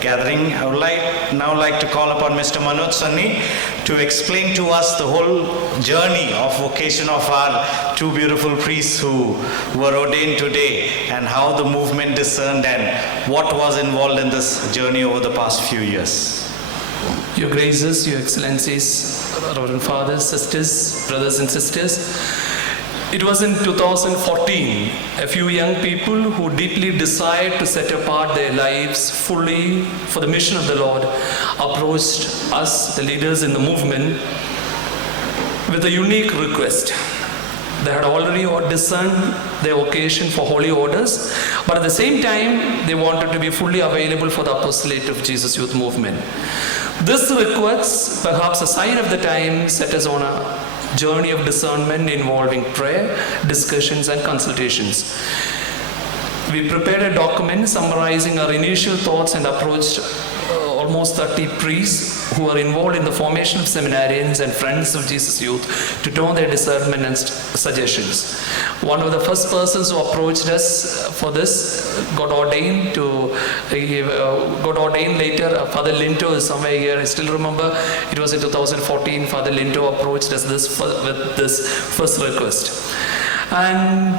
gathering. I would like to call upon Mr. Manoj Sunny to explain to us the whole journey of vocation of our two beautiful priests who were ordained today, and how the movement discerned and what was involved in this journey over the past few years. Your Graces, Your Excellencies, Reverend Fathers, Sisters, Brothers and Sisters, it was in 2014, a few young people who deeply desired to set apart their lives fully for the mission of the Lord approached us, the leaders in the movement, with a unique request. They had already discerned their vocation for holy orders, but at the same time, they wanted to be fully available for the apostolate of Jesus Youth Movement. This request, perhaps a sign of the time, set us on a journey of discernment involving prayer, discussions, and consultations. We prepared a document summarizing our initial thoughts and approached almost 30 priests who were involved in the formation of seminarians and friends of Jesus Youth to tone their discernment and suggestions. One of the first persons who approached us for this got ordained later. Father Linto is somewhere here. I still remember it was in 2014. Father Linto approached us with this first request. And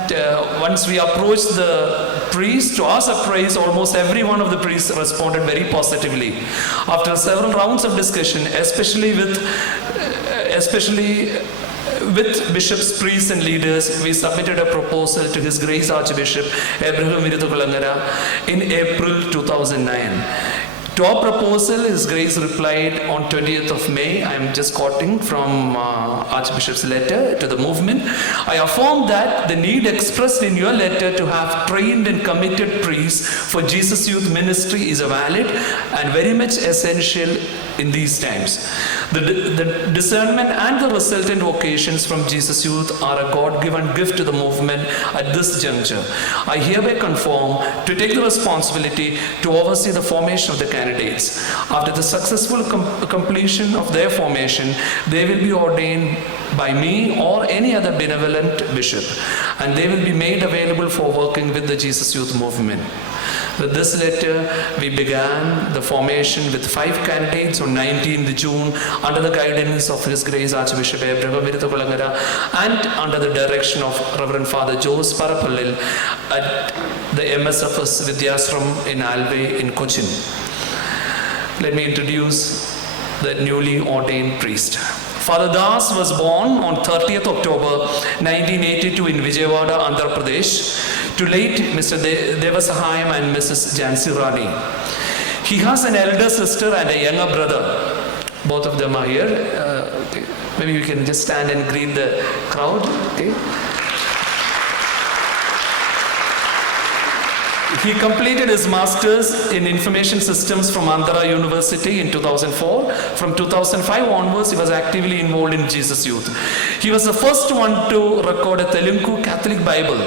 once we approached the priest, to our surprise, almost every one of the priests responded very positively. After several rounds of discussion, especially with bishops, priests and leaders, we submitted a proposal to His Grace Archbishop Abraham Viruthugulangara in April 2009. To our proposal, His Grace replied on 20th of May. I am just quoting from Archbishop's letter to the movement. I affirm that the need expressed in your letter to have trained and committed priests for Jesus Youth Ministry is valid and very much essential in these times. The discernment and the resultant vocations from Jesus Youth are a God-given gift to the movement at this juncture. I hereby confirm to take the responsibility to oversee the formation of the candidates. After the successful completion of their formation, they will be ordained by me or any other benevolent bishop, and they will be made available for working with the Jesus Youth Movement. With this letter, we began the formation with 5 candidates on 19th June under the guidance of His Grace Archbishop Abraham Viruthugulangara and under the direction of Reverend Father Jose Parapallil at the MSFS Vidyasram in Alve in Cochin. Let me introduce the newly ordained priest. Father Das was born on 30th October 1982 in Vijayawada, Andhra Pradesh, to late Mr. Devasahayam and Mrs. Jansi Rani. He has an elder sister and a younger brother. Both of them are here. Okay. Maybe you can just stand and greet the crowd. Okay. He completed his master's in information systems from Andhra University in 2004. From 2005 onwards, he was actively involved in Jesus Youth. He was the first one to record a Telugu Catholic Bible.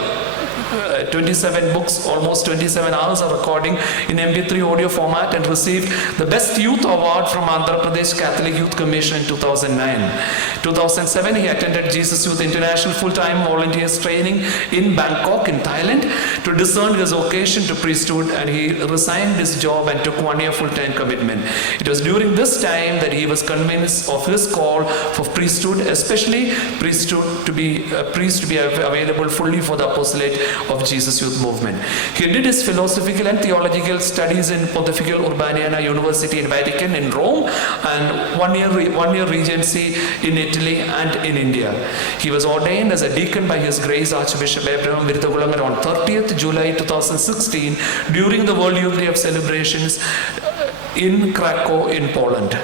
27 books, almost 27 hours of recording in MP3 audio format, and received the Best Youth Award from Andhra Pradesh Catholic Youth Commission in 2009. 2007, he attended Jesus Youth International Full-Time Volunteers Training in Bangkok in Thailand to discern his vocation to priesthood, and he resigned his job and took 1 year full-time commitment. It was during this time that he was convinced of his call for priesthood, especially priesthood to be a priest to be available fully for the apostolate of Jesus Youth Movement. He did his philosophical and theological studies in Pontifical Urbaniana University in Vatican in Rome, and one year regency in Italy and in India. He was ordained as a deacon by His Grace Archbishop Abraham Viruthugulangara on 30th July 2016 during the World Youth Day of celebrations in Krakow in Poland.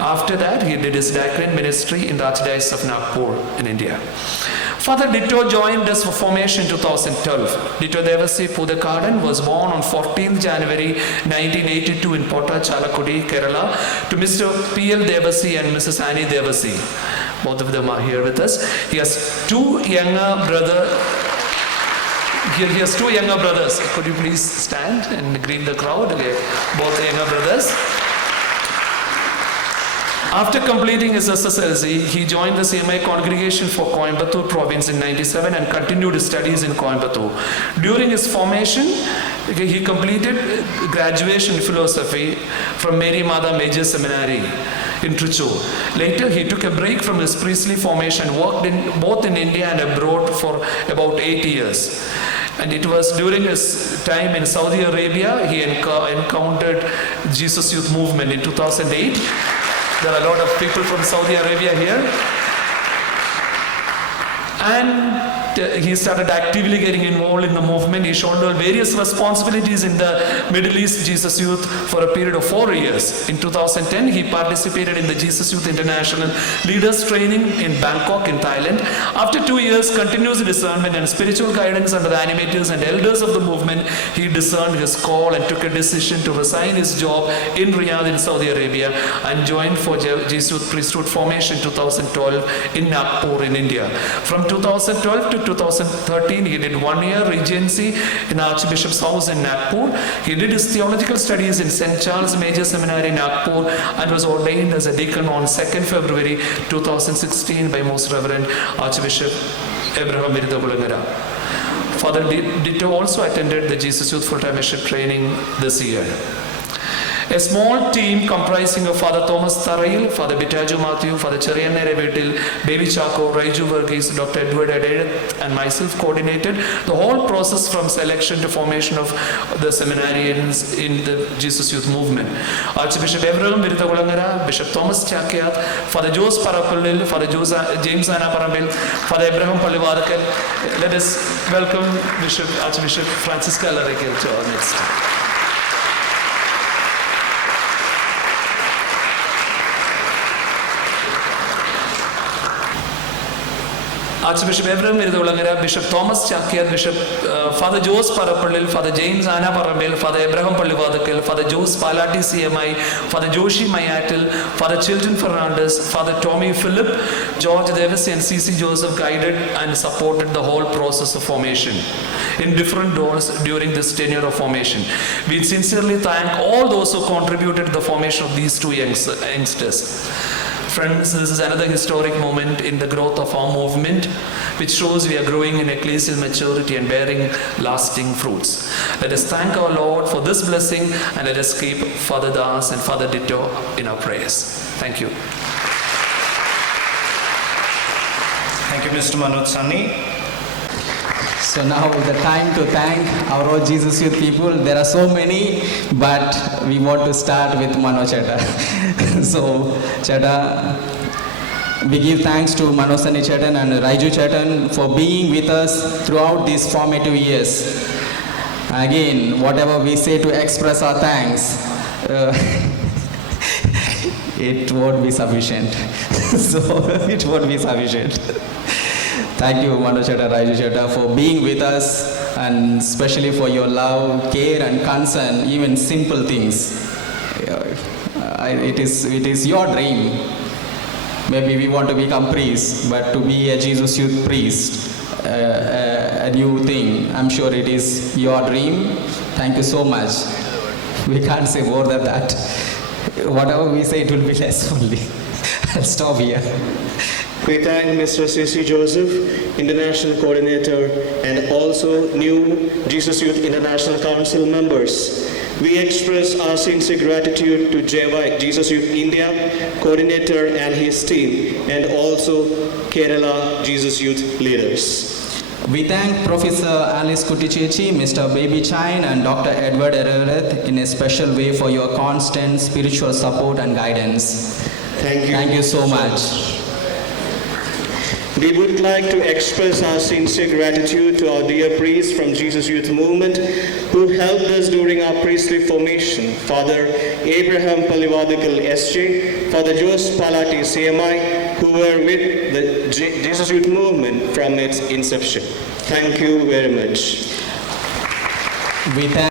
After that, he did his diaconate ministry in the Archdiocese of Nagpur in India. Father Ditto joined us for formation in 2012. Ditto Devasi Pudakadan was born on 14th January 1982 in Potta, Chalakudi, Kerala, to Mr. P.L. Devasi and Mrs. Annie Devasi. Both of them are here with us. He has two younger brothers. He has two younger brothers. Could you please stand and greet the crowd? Okay. Both younger brothers. After completing his SSLC, he joined the CMI congregation for Coimbatore province in 1997 and continued his studies in Coimbatore. During his formation, He completed graduation in philosophy from Mary Mother Major Seminary in Trichy. Later, he took a break from his priestly formation, worked both in India and abroad for about 8 years. And it was during his time in Saudi Arabia, he encountered Jesus Youth Movement in 2008. There are a lot of people from Saudi Arabia here. And he started actively getting involved in the movement. He shouldered various responsibilities in the Middle East Jesus Youth for a period of 4 years. In 2010, he participated in the Jesus Youth International Leaders Training in Bangkok in Thailand. After 2 years, continuous discernment and spiritual guidance under the animators and elders of the movement, he discerned his call and took a decision to resign his job in Riyadh in Saudi Arabia and joined for Jesus Youth Priesthood Formation in 2012 in Nagpur in India. From 2012 to 2013, he did 1 year regency in Archbishop's House in Nagpur. He did his theological studies in St. Charles Major Seminary in Nagpur and was ordained as a deacon on 2nd February 2016 by Most Reverend Archbishop Abraham Viruthagulangara. Father Ditto also attended the Jesus Youth Full-Time Mission Training this year. A small team comprising of Father Thomas Tharayil, Father Bitaju Matthew, Father Cheriyan Nerevetil, Baby Chaco, Raiju Verghese, Dr. Edward Adeyat, and myself coordinated the whole process from selection to formation of the seminarians in the Jesus Youth Movement. Archbishop Abraham Viruthagulangara, Bishop Thomas Chakyat, Father Jose Parapallil, Father James Anna Parambil, Father Abraham Pallivadakal. Let us welcome Archbishop Francisca Larikil to our next. Archbishop Abraham Viruthagulangara, Bishop Thomas Chakyat, Bishop Father Jose Parapallil, Father James Anna Parambil, Father Abraham Pallivadakal, Father Jose Palati CMI, Father Joshi Mayatil, Father Chilton Fernandez, Father Tommy Philip, George Davis and C.C. Joseph guided and supported the whole process of formation in different roles during this tenure of formation. We sincerely thank all those who contributed to the formation of these two youngsters. Friends, this is another historic moment in the growth of our movement, which shows we are growing in ecclesial maturity and bearing lasting fruits. Let us thank our Lord for this blessing and let us keep Father Das and Father Ditto in our prayers. Thank you. Thank you, Mr. Manoj Sunny. So now the time to thank our Lord Jesus Youth people. There are so many, but we want to start with Manoj Chetta. So Chetta, we give thanks to Manoj Sunny Chetan and Raiju Chetan for being with us throughout these formative years. Again, whatever we say to express our thanks, it won't be sufficient. So it won't be sufficient. Thank you, Manoj Chetta, Raiju Chetta, for being with us and especially for your love, care and concern, even simple things. It is your dream. Maybe we want to become priests, but to be a Jesus Youth priest, a new thing, I'm sure it is your dream. Thank you so much. We can't say more than that. Whatever we say, it will be less only. I'll stop here. We thank Mr. C.C. Joseph, International Coordinator, and also new Jesus Youth International Council members. We express our sincere gratitude to JY, Jesus Youth India, Coordinator and his team, and also Kerala Jesus Youth leaders. We thank Professor Alice Kutichechi, Mr. Baby Chain, and Dr. Edward Ererath in a special way for your constant spiritual support and guidance. Thank you. Thank you so much. We would like to express our sincere gratitude to our dear priests from Jesus Youth Movement who helped us during our priestly formation. Father Abraham Pallivadakal SJ, Father Jose Palati CMI, who were with the Jesus Youth Movement from its inception. Thank you very much. We thank